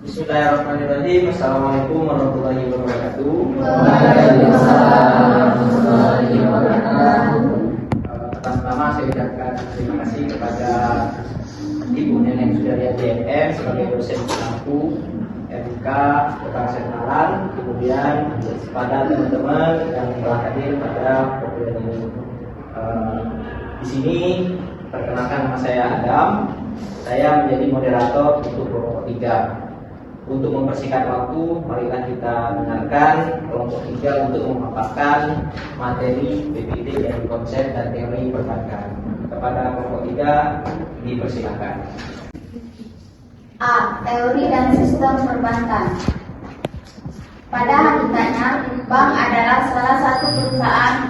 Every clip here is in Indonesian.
Bismillahirrahmanirrahim. Assalamualaikum warahmatullahi wabarakatuh. Waalaikumsalam warahmatullahi wabarakatuh. Pertama-tama saya ucapkan terima kasih kepada Ibu Nenek Sudaryati DMM sebagai dosen pengampu MK Kota Senaran, kemudian kepada teman-teman yang telah hadir pada pertemuan ini. Di sini perkenalkan nama saya Adam. Saya menjadi moderator untuk kelompok 3. Untuk mempersingkat waktu, marilah kita dengarkan kelompok 3 untuk memaparkan materi PPT dari konsep dan teori perbankan. Kepada kelompok 3 dipersilakan. A. Teori dan sistem perbankan. Pada hakikatnya, bank adalah salah satu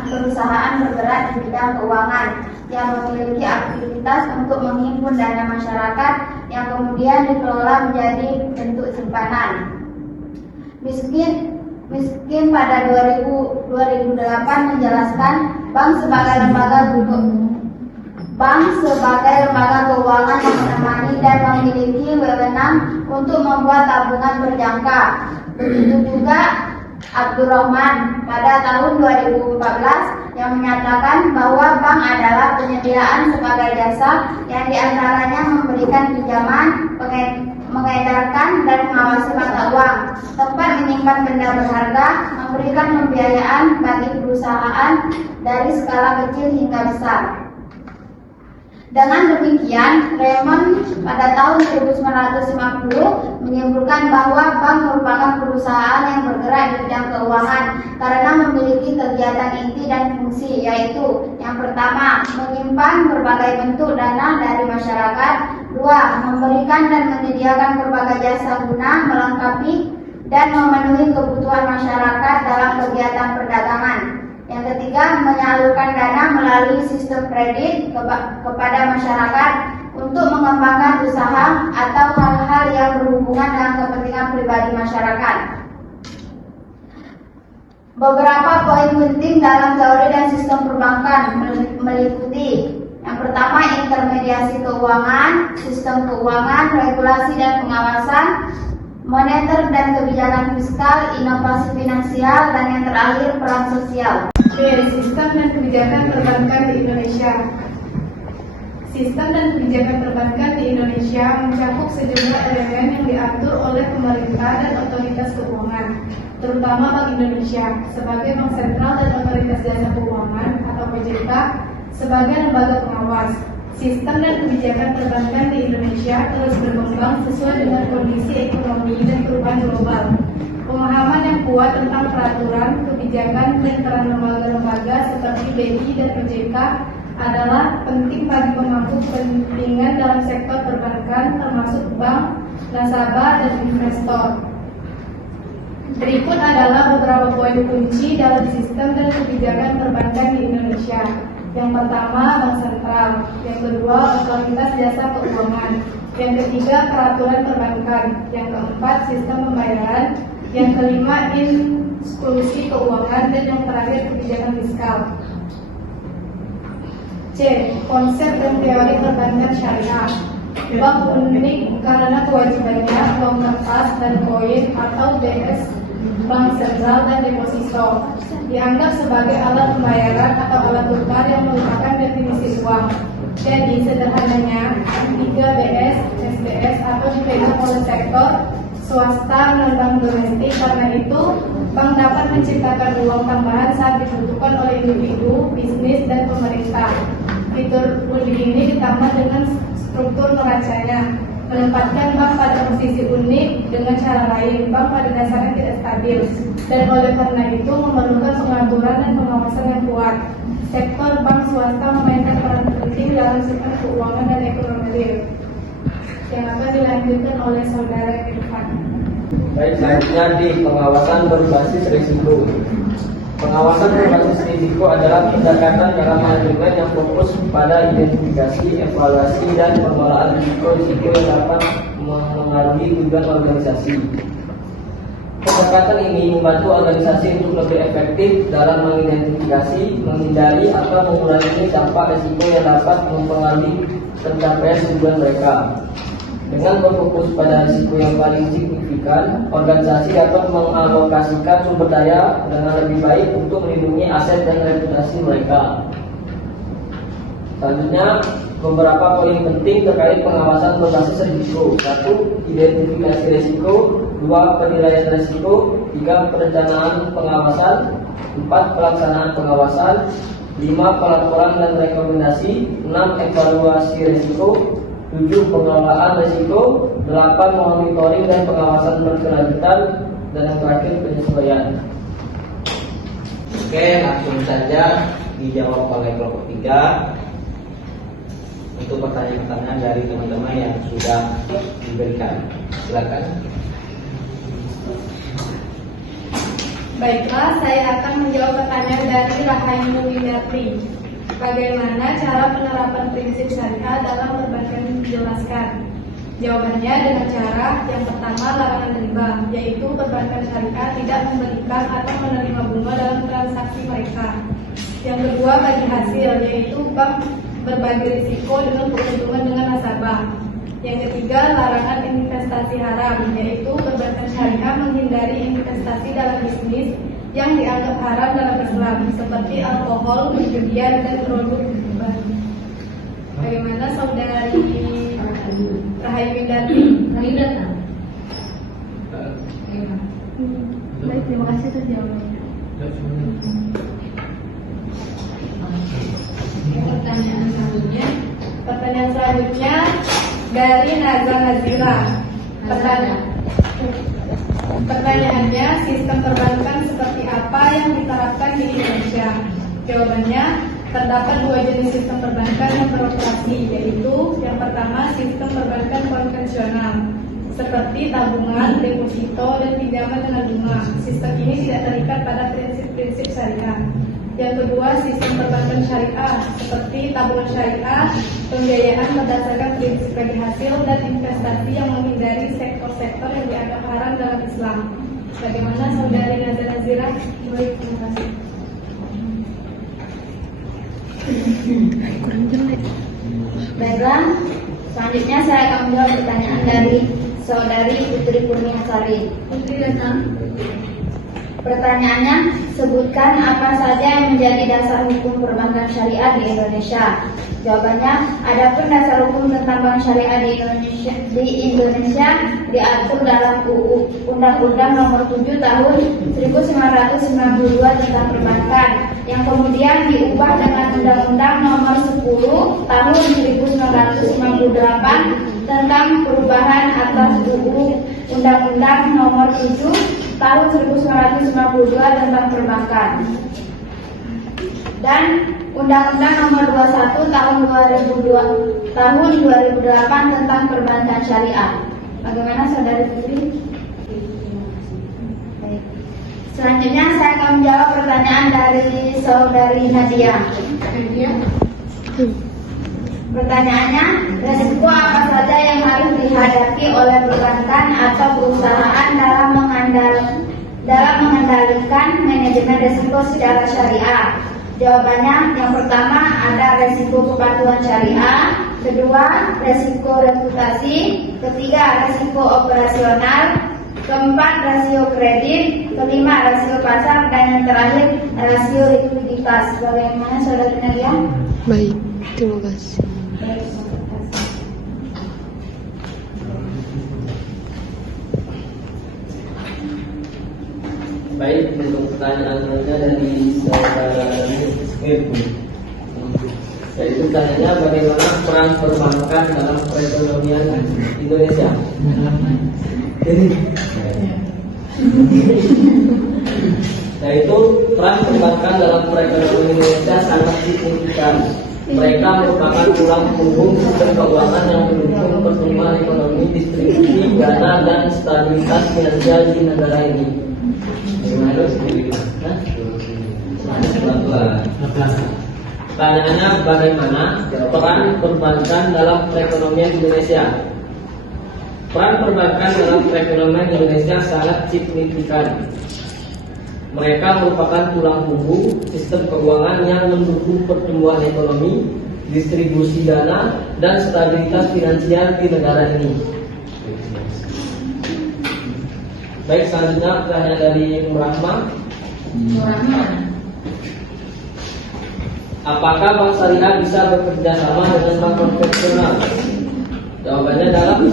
perusahaan bergerak di bidang keuangan yang memiliki aktivitas untuk menghimpun dana masyarakat yang kemudian dikelola menjadi bentuk simpanan. Miskin pada 2008 menjelaskan bank sebagai lembaga keuangan yang menemani dan memiliki wewenang untuk membuat tabungan berjangka. Begitu juga Abdurrahman pada tahun 2014 yang menyatakan bahwa bank adalah penyediaan sebagai jasa yang diantaranya memberikan pinjaman, mengedarkan dan mengawasi mata uang, tempat menyimpan benda berharga, memberikan pembiayaan bagi perusahaan dari skala kecil hingga besar. Dengan demikian, Raymond pada tahun 1950 menyimpulkan bahwa bank merupakan perusahaan yang bergerak di bidang keuangan karena memiliki kegiatan inti dan fungsi, yaitu yang pertama, menyimpan berbagai bentuk dana dari masyarakat, 2. Memberikan dan menyediakan berbagai jasa guna melengkapi dan memenuhi kebutuhan masyarakat dalam kegiatan perdagangan. Yang ketiga, menyalurkan dana melalui sistem kredit kepada masyarakat untuk mengembangkan usaha atau hal-hal yang berhubungan dengan kepentingan pribadi masyarakat. Beberapa poin penting dalam teori dan sistem perbankan meliputi: yang pertama, intermediasi keuangan, sistem keuangan, regulasi dan pengawasan, moneter dan kebijakan fiskal, inovasi finansial, dan yang terakhir peran sosial. B. Sistem dan kebijakan perbankan di Indonesia. Sistem dan kebijakan perbankan di Indonesia mencakup sejumlah elemen yang diatur oleh pemerintah dan otoritas keuangan, terutama Bank Indonesia sebagai bank sentral dan otoritas jasa keuangan atau OJK sebagai lembaga pengawas. Sistem dan kebijakan perbankan di Indonesia terus berkembang sesuai dengan kondisi ekonomi dan perubahan global. Pemahaman yang kuat tentang peraturan, kebijakan, dan peran lembaga-lembaga seperti BI dan OJK adalah penting bagi pemangku kepentingan dalam sektor perbankan, termasuk bank, nasabah, dan investor. Berikut adalah beberapa poin kunci dalam sistem dan kebijakan perbankan di Indonesia. Yang pertama, bank sentral. Yang kedua, otoritas jasa keuangan. Yang ketiga, peraturan perbankan. Yang keempat, sistem pembayaran. Yang kelima, institusi keuangan. Dan yang terakhir, kebijakan fiskal. C. Konsep dan teori perbankan syariah. Bank unik karena kewajibannya uang kertas dan koin atau BS, bank sentral dan deposito, dianggap sebagai alat pembayaran atau alat tukar yang merupakan definisi uang. Jadi sederhananya, 3 BS, SBS atau dipegang oleh sektor swasta dan bank domestik. Karena itu, bank dapat menciptakan uang tambahan saat dibutuhkan oleh individu, bisnis, dan pemerintah. Fitur unik ini ditambah dengan struktur neracanya, menempatkan bank pada posisi unik dengan cara lain. Bank pada dasarnya tidak stabil, dan oleh karena itu memerlukan pengaturan dan pengawasan yang kuat. Sektor bank swasta memainkan peran penting dalam sistem keuangan dan ekonomi real, yang akan dilanjutkan oleh saudara Irfan. Baik, selanjutnya di pengawasan berbasis risiko. Pengawasan berbasis risiko adalah pendekatan dalam manajemen yang fokus pada identifikasi, evaluasi, dan pengelolaan risiko-risiko yang dapat mengaruhi tujuan organisasi. Pendekatan ini membantu organisasi untuk lebih efektif dalam mengidentifikasi, menghindari, atau mengurangi dampak risiko yang dapat mempengaruhi pencapaian tujuan mereka. Dengan berfokus pada risiko yang paling signifikan, organisasi dapat mengalokasikan sumber daya dengan lebih baik untuk melindungi aset dan reputasi mereka. Selanjutnya, beberapa poin penting terkait pengawasan berbasis risiko. 1. Identifikasi risiko. 2. Penilaian risiko. 3. Perencanaan pengawasan. 4. Pelaksanaan pengawasan. 5. Pelaporan dan rekomendasi. 6. Evaluasi risiko. 7. Pengelolaan risiko. 8. Monitoring dan pengawasan berkelanjutan. Dan yang terakhir, penyesuaian. Oke, langsung saja dijawab oleh kelompok 3 untuk pertanyaan-pertanyaan dari teman-teman yang sudah diberikan. Silakan. Baiklah, saya akan menjawab pertanyaan dari Rahayu Windarti. Bagaimana cara penerapan prinsip syariah dalam perbankan dijelaskan? Jawabannya dengan cara yang pertama, larangan riba, yaitu perbankan syariah tidak memberikan atau menerima bunga dalam transaksi mereka. Yang kedua, bagi hasil, yaitu bank berbagi risiko dengan keuntungan dengan nasabah. Yang ketiga, larangan investasi haram, yaitu perbankan syariah menghindari investasi dalam bisnis yang dianggap haram dalam Islam, seperti alkohol, perjudian, dan produk riba. Bagaimana saudari Rahayu Windarti? Baik, terima kasih atas jawabannya. Pertanyaan selanjutnya dari Naza Nazila. Pertanyaannya, sistem perbankan seperti apa yang diterapkan di Indonesia? Jawabannya, terdapat dua jenis sistem perbankan yang beroperasi, yaitu yang pertama sistem perbankan konvensional seperti tabungan, deposito, dan pinjaman dengan bunga. Sistem ini tidak terikat pada prinsip-prinsip syariah. Yang kedua, sistem perbankan syariah seperti tabungan syariah, pembiayaan berdasarkan prinsip bagi hasil, dan investasi yang menghindari sektor-sektor yang dianggap haram dalam Islam. Bagaimana saudari Naza Nazira? Baik, terima kasih. Baiklah, selanjutnya saya akan menjawab pertanyaan dari saudari Putri Kurniasari. Putri datang. Pertanyaannya, sebutkan apa saja yang menjadi dasar hukum perbankan syariah di Indonesia. Jawabannya, adapun dasar hukum tentang bank syariah di Indonesia diatur dalam Undang-Undang Nomor 7 Tahun 1992 tentang perbankan, yang kemudian diubah dengan Undang-Undang Nomor 10 Tahun 1998 tentang perubahan atas Undang-Undang Nomor 7 Tahun 1992 tentang perbankan, dan Undang-Undang Nomor 21 Tahun 2008 tentang perbankan syariah. Bagaimana saudari Putri? Baik. Selanjutnya saya akan menjawab pertanyaan dari saudari Nadia. Pertanyaannya, resiko apa saja yang harus dihadapi oleh perbankan atau perusahaan dalam mengendalikan manajemen resiko secara syariah? Jawabannya, yang pertama ada resiko kepatuhan syariah, kedua resiko reputasi, ketiga resiko operasional, keempat rasio kredit, kelima rasio pasar, dan yang terakhir rasio likuiditas. Bagaimana saudara Nadia? Baik, terima kasih. Baik, terima kasih. Baik, untuk pertanyaan selanjutnya dari saudara Irfan. Yaitu pertanyaannya, bagaimana peran perbankan dalam perekonomian Indonesia? Yaitu peran perbankan dalam perekonomian Indonesia sangat signifikan. Mereka merupakan tulang punggung sistem keuangan yang mendukung pertumbuhan ekonomi, distribusi dana, dan stabilitas finansial di negara ini. Pertanyaannya, bagaimana peran perbankan dalam perekonomian Indonesia? Peran perbankan dalam perekonomian Indonesia sangat signifikan. Mereka merupakan tulang punggung sistem keuangan yang mendukung pertumbuhan ekonomi, distribusi dana, dan stabilitas finansial di negara ini. Baik, selanjutnya pertanyaan dari Rahma. Apakah bank syariah bisa bekerja sama dengan bank konvensional? Jawabannya dalam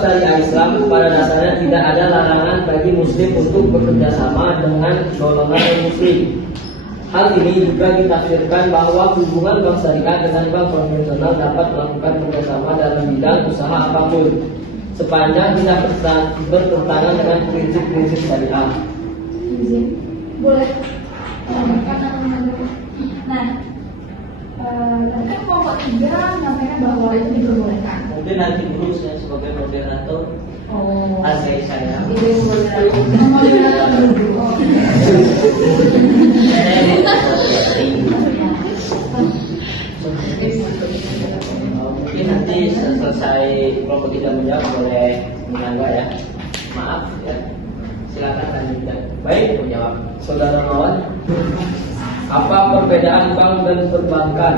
syariah Islam pada dasarnya tidak ada larangan bagi muslim untuk bekerja sama dengan golongan non-muslim. Hal ini juga ditafsirkan bahwa hubungan bank syariah dengan bank konvensional dapat melakukan kerjasama dalam bidang usaha apapun, sepanjang tidak bertentangan dengan prinsip-prinsip syariah. Boleh. Nah, kan kelompok 3 menyampaikan bahwa itu diperbolehkan. Mungkin nanti dulu saya sebagai moderator. Asai saya. Mungkin nanti selesai kelompok tidak menjawab boleh menanggapi ya. Maaf ya. Silakan lanjutkan. Baik, menjawab. Saudara Mawan, apa perbedaan bank dan perbankan?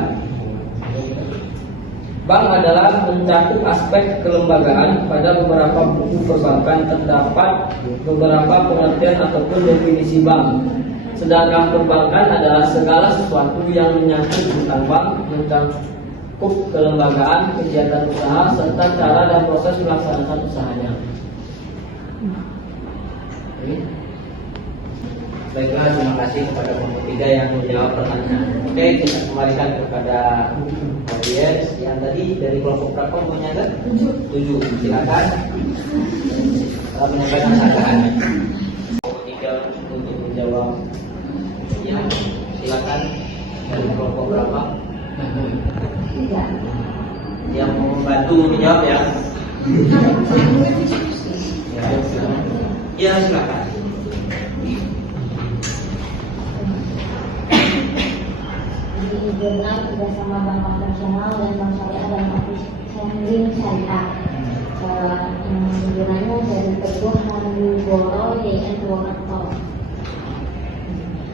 Bank adalah mencakup aspek kelembagaan. Pada beberapa buku perbankan terdapat beberapa pengertian ataupun definisi bank. Sedangkan perbankan adalah segala sesuatu yang menyangkut tentang bank, mencakup kelembagaan, kegiatan usaha, serta cara dan proses melaksanakan usahanya. Baiklah, terima kasih kepada kelompok 3 yang menjawab pertanyaan. Oke, kita kembalikan kepada audiens yang tadi dari kelompok berapa punya kan? 7. Silakan menyampaikan sanggahannya. Kelompok 3 untuk menjawab. Ya, silakan dari kelompok berapa? Yang mau membantu menjawab ya. Ya, silakan. Dengan kerjasama bank konvensional dan bank syariah dan handling syariah. Penggunaannya dari Teguh Hanbiboro YN Purwokerto.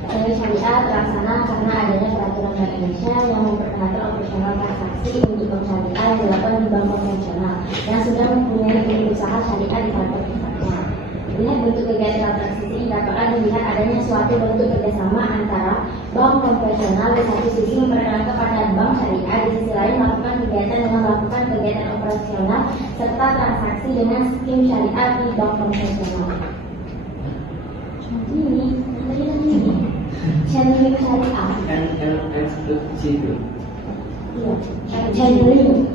Handling syariah terlaksana karena adanya peraturan Bank Indonesia yang memperkenalkan operasional transaksi untuk bank syariah yang dilakukan di bank konvensional yang sudah mempunyai unit usaha syariah di kantor pusatnya. Melihat bentuk kegiatan transaksi ini dapat dilihat adanya suatu bentuk kerjasama antara bank konvensional di satu sisi memperkenalkan kepada bank syariah, di sisi lain melakukan kegiatan dengan melakukan kegiatan operasional serta transaksi dengan skim syariah di bank konvensional. Ini channeling syariah. Situ. Iya, channeling.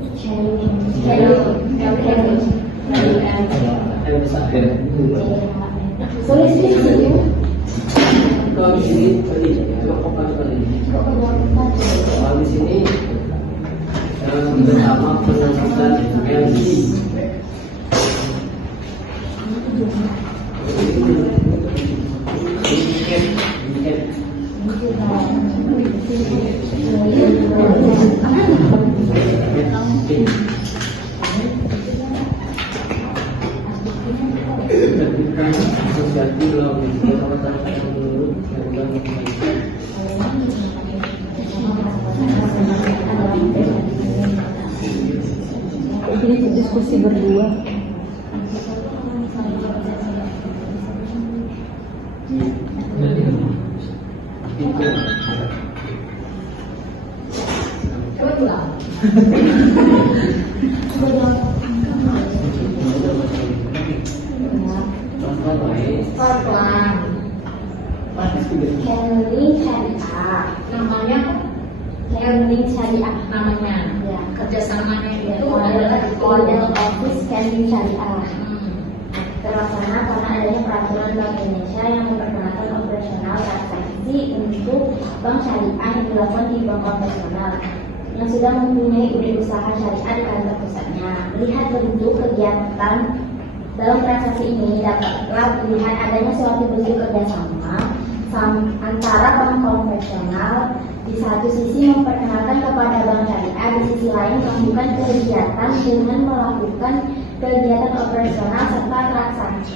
Boleh sedikit. Kalau di sini tadi kelompok tadi. Kalau di sini bersama penanggutan LC. Ini diskusi berdua. Handling syariah. Namanya Handling syariah. namanya Ya. kerjasamanya itu Adalah adalah model office handling syariah. Terlaksana karena adanya peraturan Bank Indonesia yang memperkenalkan operasional transaksi untuk bank syariah yang dilakukan di bank konvensional yang sudah mempunyai unit usaha syariah di kantor pusatnya. Melihat bentuk kegiatan dalam transaksi ini dapatlah dilihat adanya suatu bentuk kerjasama antara bank konvensional di satu sisi memperkenalkan kepada bank syariah, di sisi lain melakukan kegiatan dengan melakukan kegiatan operasional serta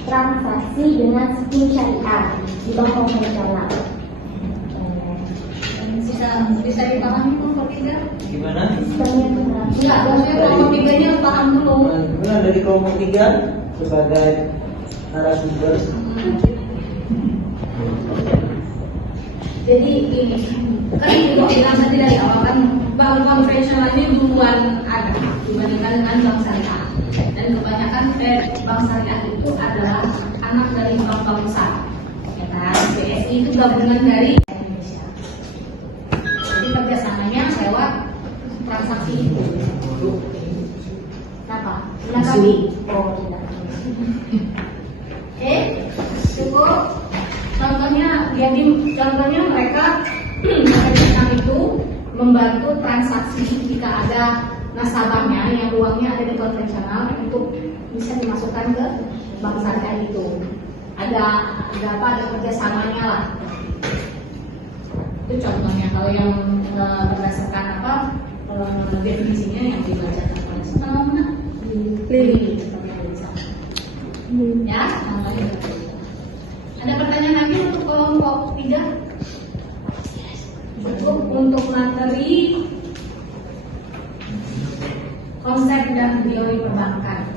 transaksi dengan skim syariah di bank konvensional. bisa dipahami kelompok 3? Gimana? Enggak, maksudnya kelompok 3-nya paham dulu. Gimana dari kelompok 3 sebagai narasumber. Jadi gini, kan ibu bilang tadi dari awal kan bank konvensional ini duluan ada dibandingkan dengan bank syariah. Dan kebanyakan bank syariah itu adalah anak dari bank-bank besar. Ya kan, BSI itu gabungan dari Indonesia. Jadi kerjasamanya lewat transaksi itu. Kenapa? Tidak kami? Oh tidak. Cukup. Contohnya mereka itu membantu transaksi jika ada nasabahnya yang uangnya ada di konvensional untuk bisa dimasukkan ke bank syariah itu. Ada kerjasamanya lah. Itu contohnya. Kalau yang berdasarkan definisinya yang dibacakan oleh mana? Lili. Ya, namanya. Ada pertanyaan lagi untuk kelompok 3? Cukup untuk materi konsep dan teori perbankan.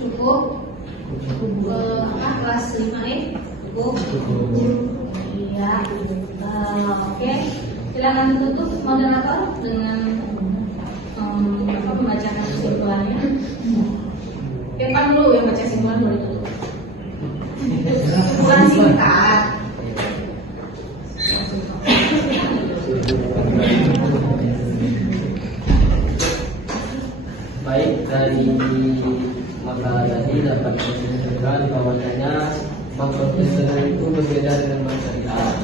Cukup kelas 5 cukup. Iya. Oke. Silakan tutup moderator dengan membacakan kesimpulannya. Siapa dulu yang baca kesimpulan boleh tutup. Kesimpulan singkat. Baik, dari makalah tadi dapat disimpulkan bahwasanya bank konvensional itu berbeda dengan bank syariah.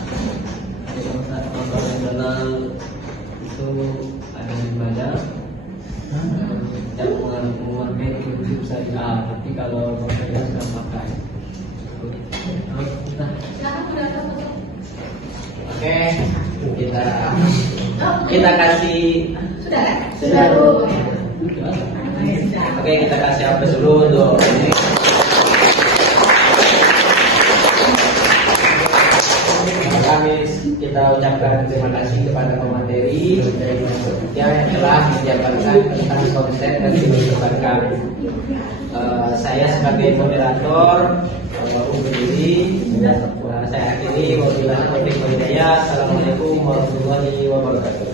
Bank konvensional itu ada di mana tidak memakai prinsip syariah, tapi kalau bank syariah sudah pakai. Oke, kita kasih Sudah kan? Sudah. Oke, kita kasih apa dulu untuk ini. Kita ucapkan terima kasih kepada pemateri yang telah menjabarkan tentang konsep dan teori perbankan. Saya sebagai moderator berdiri. Saya akhiri. Wabillahi taufiq wal hidayah. Assalamualaikum warahmatullahi wabarakatuh.